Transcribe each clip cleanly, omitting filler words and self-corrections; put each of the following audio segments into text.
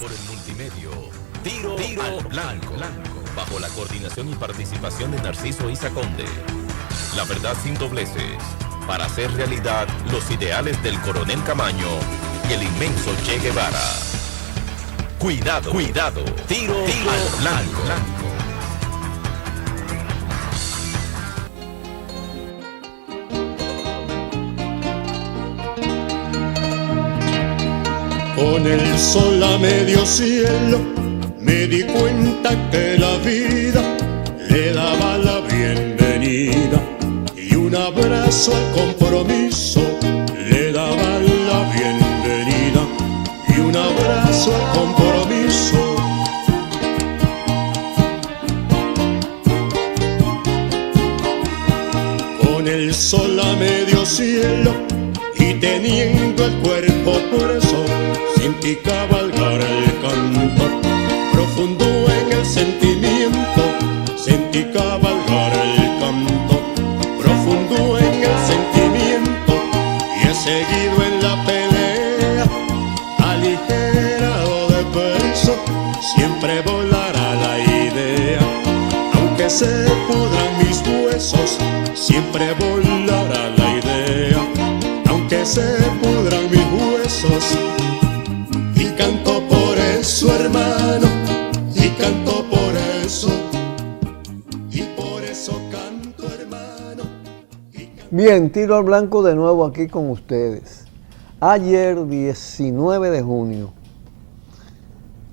por el multimedio Tiro al Blanco, bajo la coordinación y participación de Narciso Isa Conde. La verdad sin dobleces, para hacer realidad los ideales del Coronel Camaño y el inmenso Che Guevara. Cuidado, tiro al blanco. Con el sol a medio cielo me di cuenta que la vida le daba la bienvenida y un abrazo al compromiso le daba la bienvenida y un abrazo al compromiso. Con el sol a medio cielo y teniendo el cuerpo preso, sentí cabalgar el canto, profundo en el sentimiento, sentí cabalgar el canto, profundo en el sentimiento, y he seguido en la pelea, aligerado de peso, siempre volará la idea, aunque se pudran mis huesos, siempre volará la idea, aunque se pudran mis huesos. Y canto por eso, hermano, y canto por eso, y por eso canto, hermano. Bien, Tiro al Blanco de nuevo aquí con ustedes. Ayer, 19 de junio,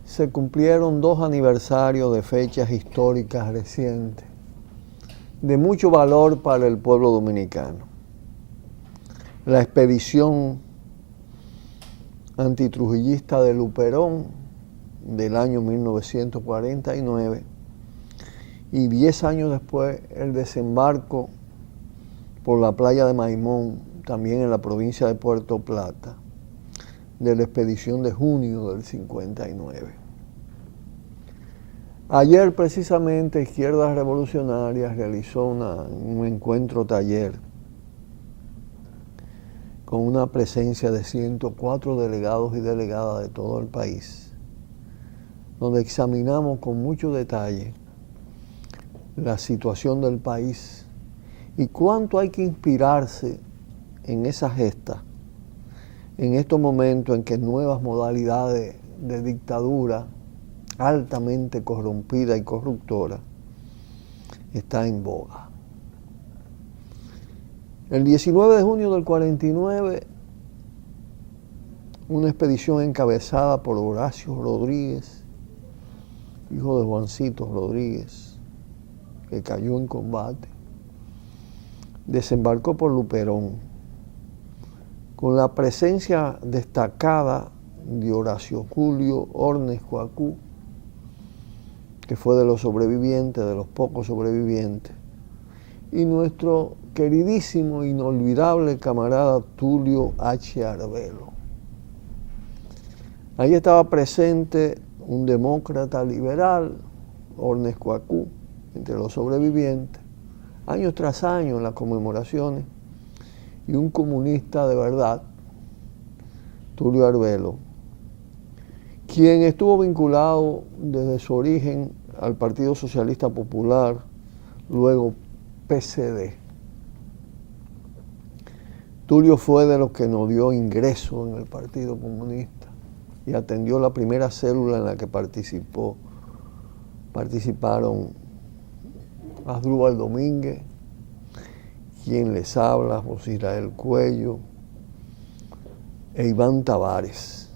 se cumplieron 2 aniversarios de fechas históricas recientes, de mucho valor para el pueblo dominicano. La expedición antitrujillista de Luperón del año 1949 y 10 años después el desembarco por la playa de Maimón, también en la provincia de Puerto Plata, de la expedición de junio del 59. Ayer precisamente Izquierda Revolucionaria realizó un encuentro taller con una presencia de 104 delegados y delegadas de todo el país, donde examinamos con mucho detalle la situación del país y cuánto hay que inspirarse en esa gesta, en estos momentos en que nuevas modalidades de dictadura altamente corrompida y corruptora está en boga. El 19 de junio del 49, una expedición encabezada por Horacio Rodríguez, hijo de Juancito Rodríguez, que cayó en combate, desembarcó por Luperón, con la presencia destacada de Horacio Julio Ornes Coacú, que fue de los sobrevivientes, de los pocos sobrevivientes, y nuestro queridísimo, inolvidable camarada Tulio H. Arbelo. Ahí estaba presente un demócrata liberal, Ornes Coacú, entre los sobrevivientes, años tras años en las conmemoraciones, y un comunista de verdad, Tulio Arbelo, quien estuvo vinculado desde su origen al Partido Socialista Popular, luego PCD. Tulio fue de los que nos dio ingreso en el Partido Comunista y atendió la primera célula en la que participaron Asdrúbal Domínguez, quien les habla, José Israel Cuello, e Iván Tavares,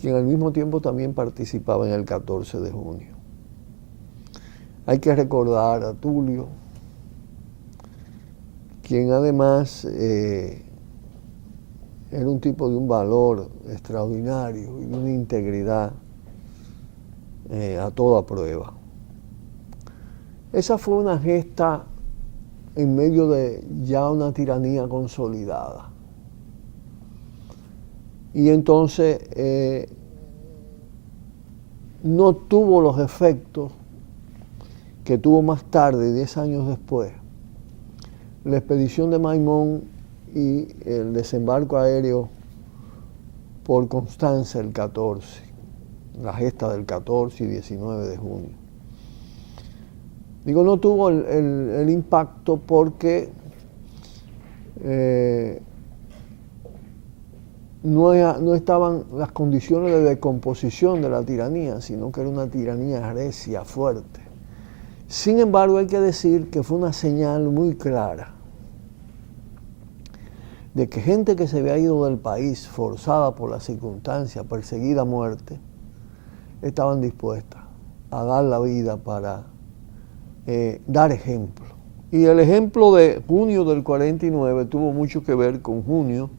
quien al mismo tiempo también participaba en el 14 de junio. Hay que recordar a Tulio, quien además era un tipo de un valor extraordinario y de una integridad a toda prueba. Esa fue una gesta en medio de ya una tiranía consolidada. Y entonces no tuvo los efectos que tuvo más tarde, 10 años después, la expedición de Maimón y el desembarco aéreo por Constanza el 14, la gesta del 14 y 19 de junio. Digo, no tuvo el impacto porque no estaban las condiciones de decomposición de la tiranía, sino que era una tiranía recia, fuerte. Sin embargo, hay que decir que fue una señal muy clara de que gente que se había ido del país forzada por las circunstancias, perseguida a muerte, estaban dispuestas a dar la vida para dar ejemplo. Y el ejemplo de junio del 49 tuvo mucho que ver con junio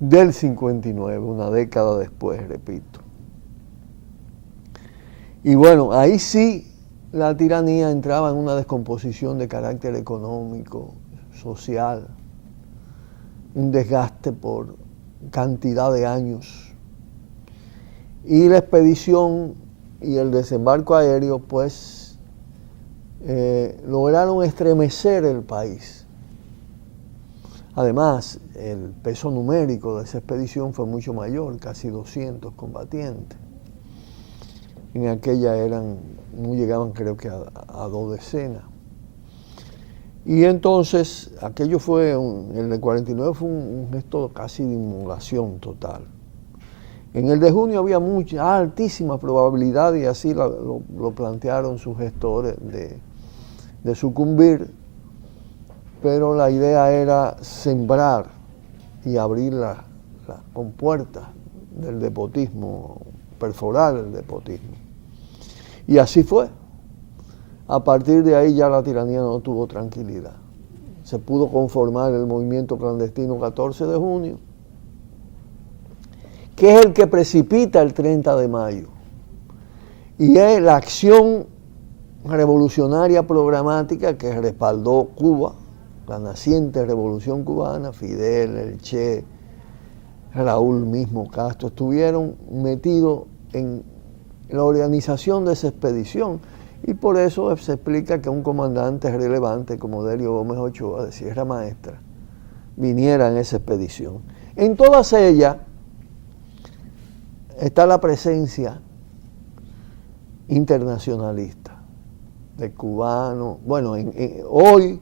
del 59, una década después, repito. Y bueno, ahí sí la tiranía entraba en una descomposición de carácter económico, social, un desgaste por cantidad de años. Y la expedición y el desembarco aéreo, pues, lograron estremecer el país. Además, el peso numérico de esa expedición fue mucho mayor, casi 200 combatientes. En aquella no llegaban creo que a 2 decenas. Y entonces, aquello el de 49 fue un gesto casi de inmolación total. En el de junio había altísima probabilidad, y así lo plantearon sus gestores, de sucumbir, pero la idea era sembrar y abrir las compuertas del despotismo, perforar el despotismo. Y así fue. A partir de ahí ya la tiranía no tuvo tranquilidad. Se pudo conformar el movimiento clandestino 14 de junio, que es el que precipita el 30 de mayo. Y es la acción revolucionaria programática que respaldó Cuba, la naciente revolución cubana. Fidel, el Che, Raúl mismo, Castro, estuvieron metidos en la organización de esa expedición, y por eso se explica que un comandante relevante como Delio Gómez Ochoa, de Sierra Maestra, viniera en esa expedición. En todas ellas está la presencia internacionalista de cubanos. Bueno, hoy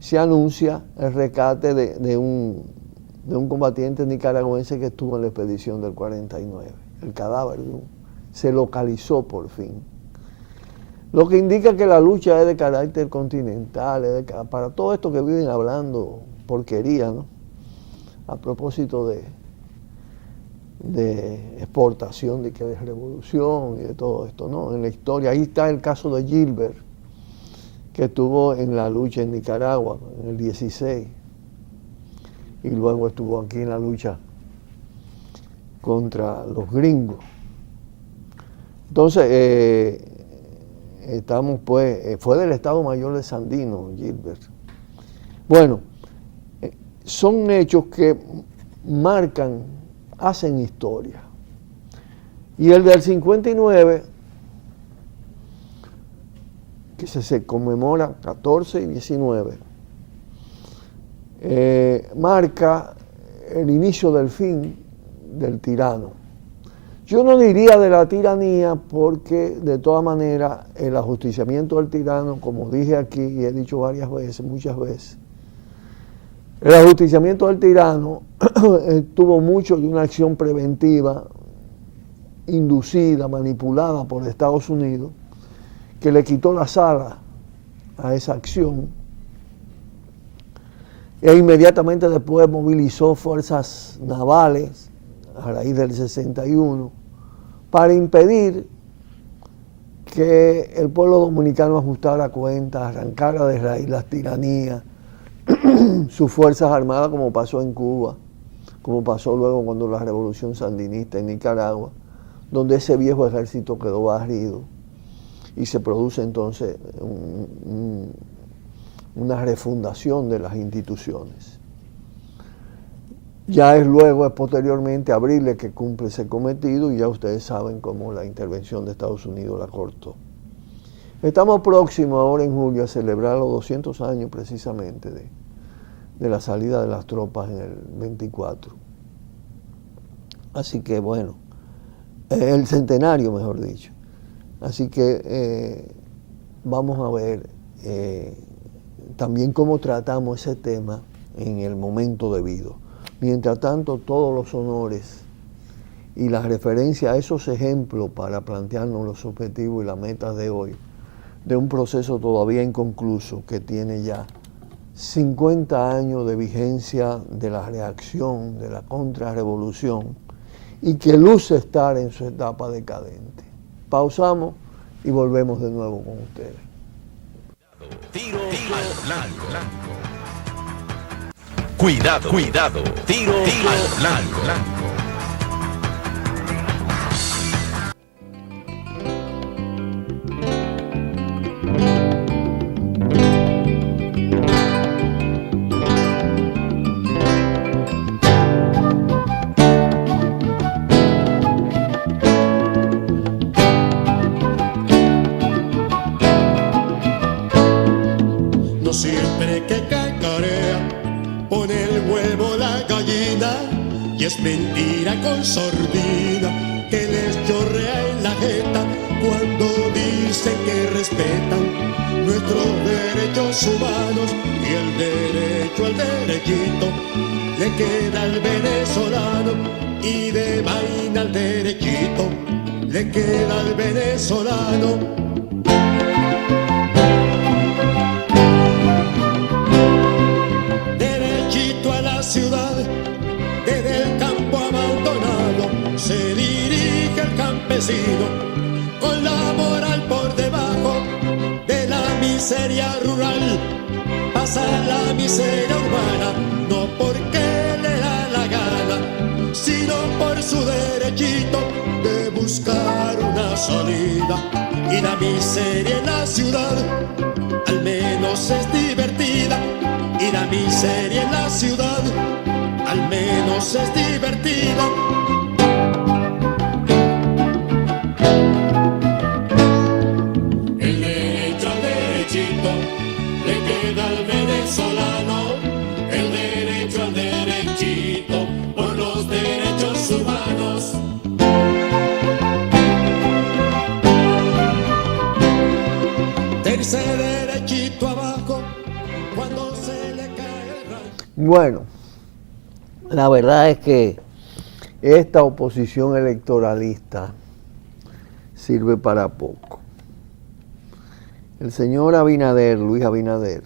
se anuncia el rescate de un combatiente nicaragüense que estuvo en la expedición del 49. El cadáver se localizó por fin. Lo que indica que la lucha es de carácter continental, para todo esto que viven hablando porquería, ¿no? A propósito de exportación, de que de revolución y de todo esto, ¿no? En la historia, ahí está el caso de Gilbert, que estuvo en la lucha en Nicaragua en el 16 y luego estuvo aquí en la lucha contra los gringos. Entonces, estamos pues, fue del Estado Mayor de Sandino, Gilbert. Bueno, son hechos que marcan, hacen historia. Y el del 59, que se conmemora 14 y 19, marca el inicio del fin del tirano. Yo no diría de la tiranía, porque de todas maneras el ajusticiamiento del tirano, como dije aquí y he dicho muchas veces, el ajusticiamiento del tirano tuvo mucho de una acción preventiva, inducida, manipulada por Estados Unidos, que le quitó las alas a esa acción, e inmediatamente después movilizó fuerzas navales a raíz del 61 para impedir que el pueblo dominicano ajustara cuentas, arrancara de raíz las tiranías, sus fuerzas armadas, como pasó en Cuba, como pasó luego cuando la revolución sandinista en Nicaragua, donde ese viejo ejército quedó barrido y se produce entonces una refundación de las instituciones. Ya es posteriormente Abriles que cumple ese cometido, y ya ustedes saben cómo la intervención de Estados Unidos la cortó. Estamos próximos ahora en julio a celebrar los 200 años precisamente de la salida de las tropas en el 24 Así que bueno, el centenario mejor dicho. Así que vamos a ver también cómo tratamos ese tema en el momento debido. Mientras tanto, todos los honores y las referencias a esos ejemplos para plantearnos los objetivos y las metas de hoy, de un proceso todavía inconcluso que tiene ya 50 años de vigencia de la reacción, de la contrarrevolución, y que luce estar en su etapa decadente. Pausamos y volvemos de nuevo con ustedes. Tiro al blanco. Cuidado. Tiro al blanco. No siempre que cacarea pone el huevo la gallina, y es mentira con sordina que les chorrea en la jeta cuando dicen que respetan nuestros derechos humanos, y el derecho al derechito le queda al venezolano, y de vaina al derechito le queda al venezolano. Ciudad, desde el campo abandonado, se dirige el campesino con la moral por debajo de la miseria rural. Pasa la miseria urbana, no porque le da la gana, sino por su derechito de buscar una salida. Y la miseria en la ciudad al menos es divertida, y la miseria en la ciudad al menos es divertida. El derecho al derechito le queda al venezolano, el derecho al derechito por los derechos humanos. Tercer derechito abajo cuando se le cae el rancho. Bueno, la verdad es que esta oposición electoralista sirve para poco. El señor Abinader, Luis Abinader,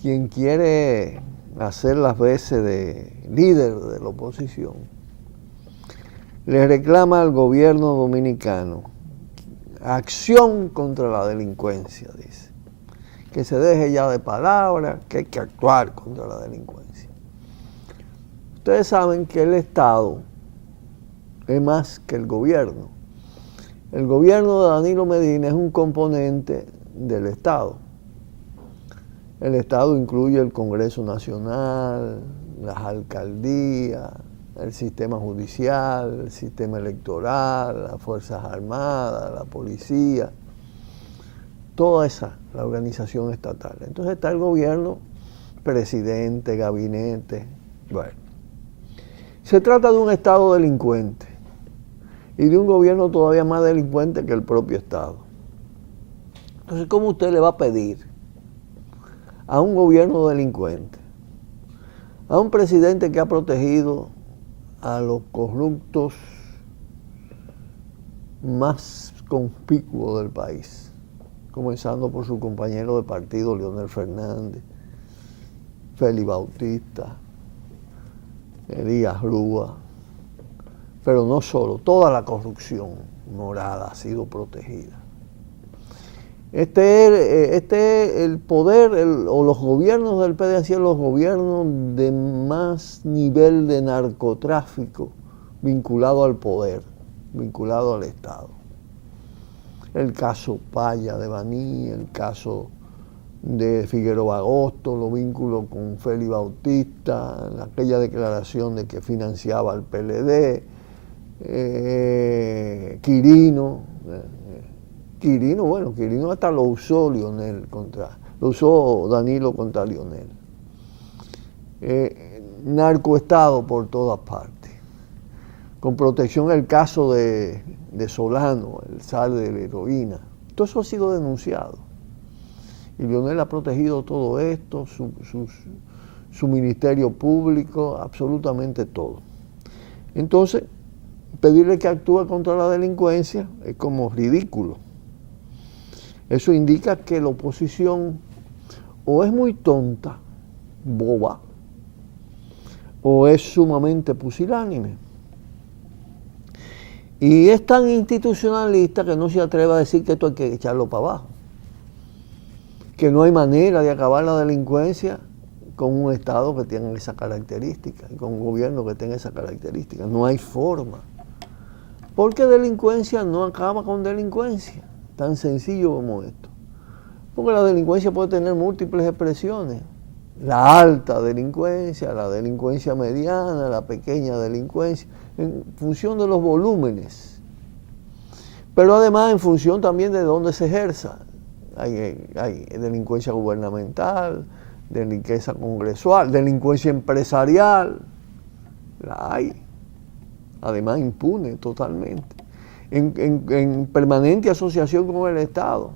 quien quiere hacer las veces de líder de la oposición, le reclama al gobierno dominicano acción contra la delincuencia, dice. Que se deje ya de palabras, que hay que actuar contra la delincuencia. Ustedes saben que el Estado es más que el gobierno. El gobierno de Danilo Medina es un componente del Estado. El Estado incluye el Congreso Nacional, las alcaldías, el sistema judicial, el sistema electoral, las Fuerzas Armadas, la policía, toda esa, la organización estatal. Entonces está el gobierno, presidente, gabinete, bueno. Se trata de un Estado delincuente y de un gobierno todavía más delincuente que el propio Estado. Entonces, ¿cómo usted le va a pedir a un gobierno delincuente, a un presidente que ha protegido a los corruptos más conspicuos del país, comenzando por su compañero de partido, Leonel Fernández, Félix Bautista, Elías Rúa, pero no solo, toda la corrupción morada ha sido protegida. El poder, o los gobiernos del PD han sido los gobiernos de más nivel de narcotráfico vinculado al poder, vinculado al Estado. El caso Paya de Baní, el caso de Figueroa Agosto, lo vinculó con Félix Bautista, aquella declaración de que financiaba al PLD, Quirino, Quirino hasta lo usó Danilo contra Leonel. Narcoestado por todas partes. con protección el caso de Solano, el zar de la heroína. Todo eso ha sido denunciado. Y Leonel ha protegido todo esto, su ministerio público, absolutamente todo. Entonces, pedirle que actúe contra la delincuencia es como ridículo. Eso indica que la oposición o es muy tonta, boba, o es sumamente pusilánime. Y es tan institucionalista que no se atreve a decir que esto hay que echarlo para abajo. Que no hay manera de acabar la delincuencia con un Estado que tenga esa característica, y con un gobierno que tenga esa característica. No hay forma. Porque delincuencia no acaba con delincuencia. Tan sencillo como esto. Porque la delincuencia puede tener múltiples expresiones. La alta delincuencia, la delincuencia mediana, la pequeña delincuencia, en función de los volúmenes. Pero además en función también de dónde se ejerza. Hay delincuencia gubernamental, delincuencia congresual, delincuencia empresarial. La hay. Además impune totalmente. En permanente asociación con el Estado,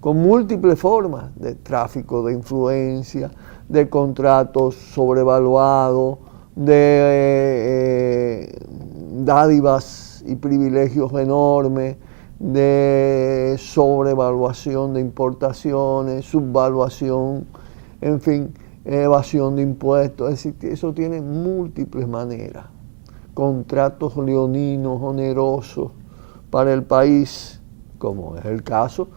con múltiples formas de tráfico de influencia, de contratos sobrevaluados, de dádivas y privilegios enormes, de sobrevaluación de importaciones, subvaluación, en fin, evasión de impuestos. Es decir, eso tiene múltiples maneras. Contratos leoninos, onerosos para el país, como es el caso,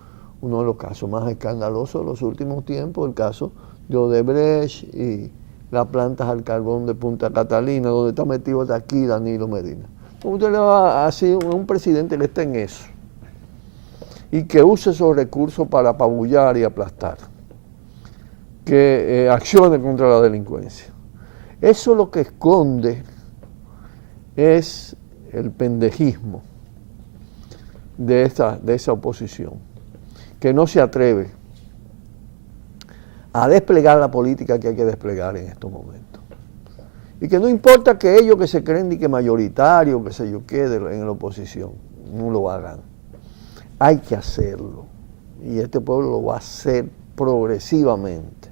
uno de los casos más escandalosos de los últimos tiempos, el caso de Odebrecht y las plantas al carbón de Punta Catalina, donde está metido hasta aquí Danilo Medina. Usted le va a decir a un presidente que esté en eso y que use esos recursos para apabullar y aplastar, que accione contra la delincuencia. Eso lo que esconde es el pendejismo de esa oposición, que no se atreve a desplegar la política que hay que desplegar en estos momentos. Y que no importa que ellos que se creen que mayoritarios, que sé yo qué, en la oposición, no lo hagan. Hay que hacerlo. Y este pueblo lo va a hacer progresivamente.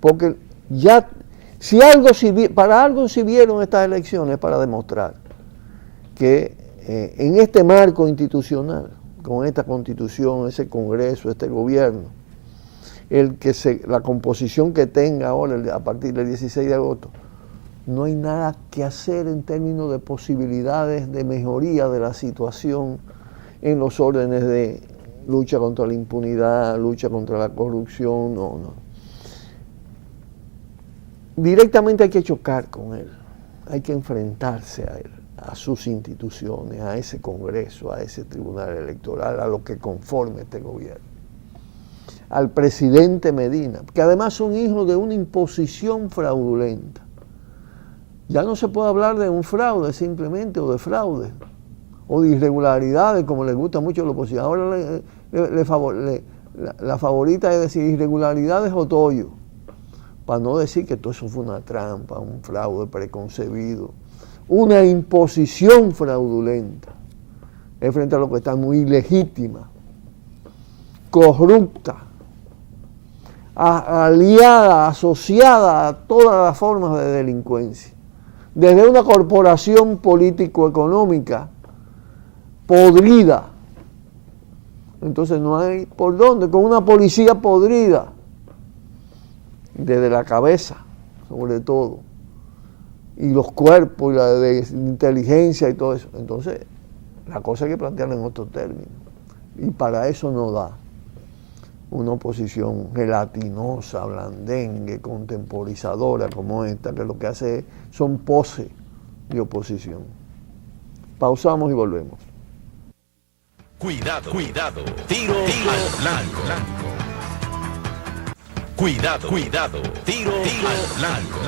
Porque ya, para algo sirvieron estas elecciones, para demostrar que en este marco institucional, con esta constitución, ese congreso, este gobierno, la composición que tenga ahora a partir del 16 de agosto, no hay nada que hacer en términos de posibilidades de mejoría de la situación en los órdenes de lucha contra la impunidad, lucha contra la corrupción, no. Directamente hay que chocar con él, hay que enfrentarse a él, a sus instituciones, a ese Congreso, a ese Tribunal Electoral, a lo que conforme este gobierno. Al presidente Medina, que además son hijos de una imposición fraudulenta. Ya no se puede hablar de un fraude simplemente, o de fraude, o de irregularidades, como les gusta mucho a la oposición. Ahora la favorita es decir irregularidades o tollo, para no decir que todo eso fue una trampa, un fraude preconcebido, una imposición fraudulenta, es frente a lo que está muy ilegítima, corrupta, aliada, asociada a todas las formas de delincuencia, desde una corporación político-económica podrida. Entonces no hay por dónde, con una policía podrida, desde la cabeza, sobre todo, y los cuerpos, y la de inteligencia y todo eso. Entonces, la cosa hay que plantearla en otros términos. Y para eso no da una oposición gelatinosa, blandengue, contemporizadora como esta, que lo que hace son poses de oposición. Pausamos y volvemos. Cuidado. Tiro al blanco. Cuidado. Tiro al blanco.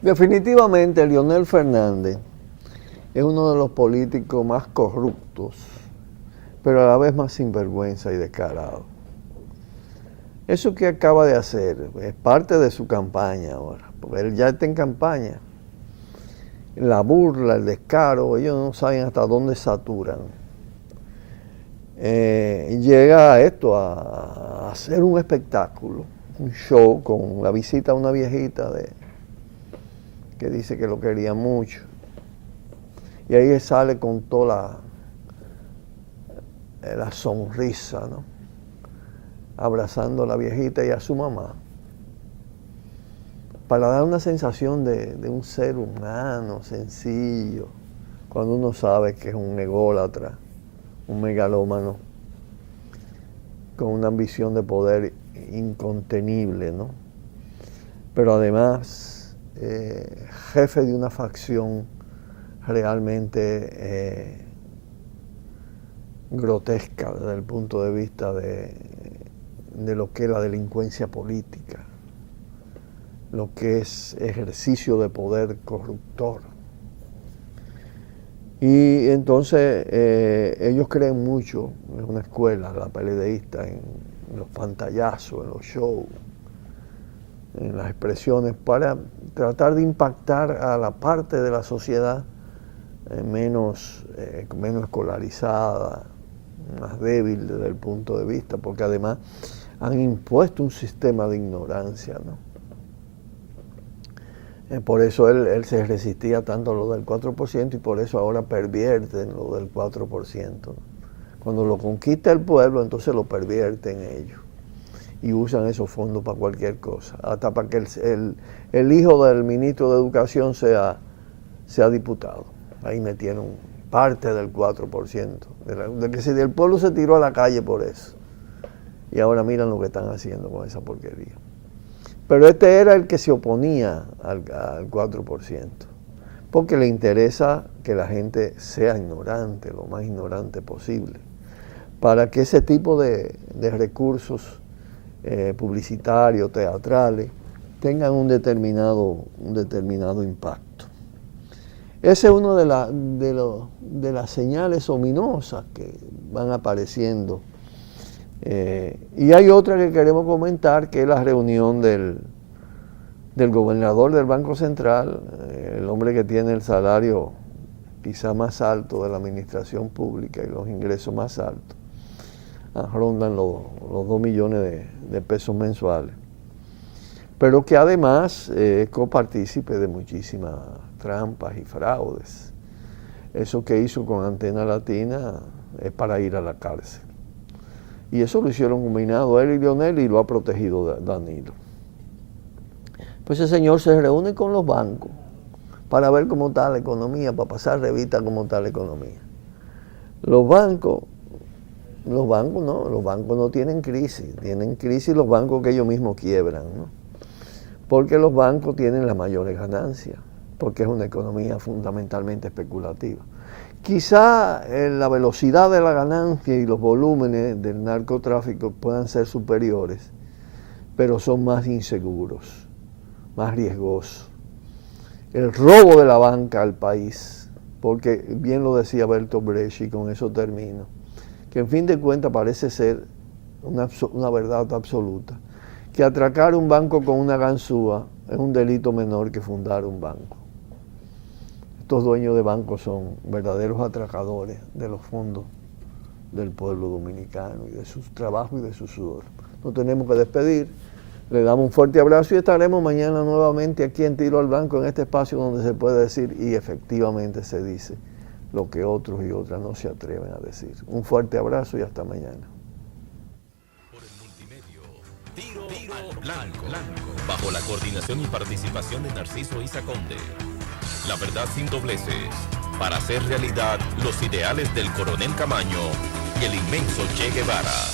Definitivamente Leonel Fernández es uno de los políticos más corruptos, pero a la vez más sinvergüenza y descarado. Eso que acaba de hacer es parte de su campaña ahora, porque él ya está en campaña. La burla, el descaro, ellos no saben hasta dónde saturan. Llega a esto, a hacer un espectáculo, un show con la visita a una viejita que dice que lo quería mucho. Y ahí sale con toda la sonrisa, ¿no? Abrazando a la viejita y a su mamá, para dar una sensación de un ser humano, sencillo, cuando uno sabe que es un ególatra, un megalómano, con una ambición de poder incontenible, ¿no? Pero además, jefe de una facción realmente grotesca desde el punto de vista de lo que es la delincuencia política, lo que es ejercicio de poder corruptor. Y entonces ellos creen mucho en una escuela, la PLDista, en los pantallazos, en los shows, en las expresiones, para tratar de impactar a la parte de la sociedad menos escolarizada, más débil desde el punto de vista, porque además han impuesto un sistema de ignorancia, ¿no? Por eso él se resistía tanto a lo del 4% y por eso ahora pervierten lo del 4%. Cuando lo conquista el pueblo, entonces lo pervierten ellos y usan esos fondos para cualquier cosa, hasta para que el hijo del ministro de Educación sea diputado. Ahí metieron parte del 4%, de que si el pueblo se tiró a la calle por eso. Y ahora miran lo que están haciendo con esa porquería. Pero este era el que se oponía al 4%, porque le interesa que la gente sea ignorante, lo más ignorante posible, para que ese tipo de recursos publicitarios, teatrales, tengan un determinado impacto. Esa es una de las señales ominosas que van apareciendo. Y hay otra que queremos comentar, que es la reunión del gobernador del Banco Central, el hombre que tiene el salario quizá más alto de la administración pública y los ingresos más altos, rondan los 2 millones de pesos mensuales, pero que además es copartícipe de muchísimas trampas y fraudes. Eso que hizo con Antena Latina es para ir a la cárcel. Y eso lo hicieron combinado él y Leonel, y lo ha protegido Danilo. Pues ese señor se reúne con los bancos para ver cómo está la economía, para pasar revista cómo está la economía. Los bancos no tienen crisis los bancos que ellos mismos quiebran, ¿no? Porque los bancos tienen las mayores ganancias, porque es una economía fundamentalmente especulativa. Quizá la velocidad de la ganancia y los volúmenes del narcotráfico puedan ser superiores, pero son más inseguros, más riesgosos. El robo de la banca al país, porque bien lo decía Bertolt Brecht, y con eso termino, que en fin de cuentas parece ser una verdad absoluta, que atracar un banco con una ganzúa es un delito menor que fundar un banco. Estos dueños de bancos son verdaderos atracadores de los fondos del pueblo dominicano y de sus trabajos y de su sudor. Nos tenemos que despedir, le damos un fuerte abrazo y estaremos mañana nuevamente aquí en Tiro al Blanco, en este espacio donde se puede decir y efectivamente se dice lo que otros y otras no se atreven a decir. Un fuerte abrazo y hasta mañana. Por el multimedio, Tiro al Blanco, bajo la coordinación y participación de Narciso Isa Conde. La verdad sin dobleces, para hacer realidad los ideales del coronel Camaño y el inmenso Che Guevara.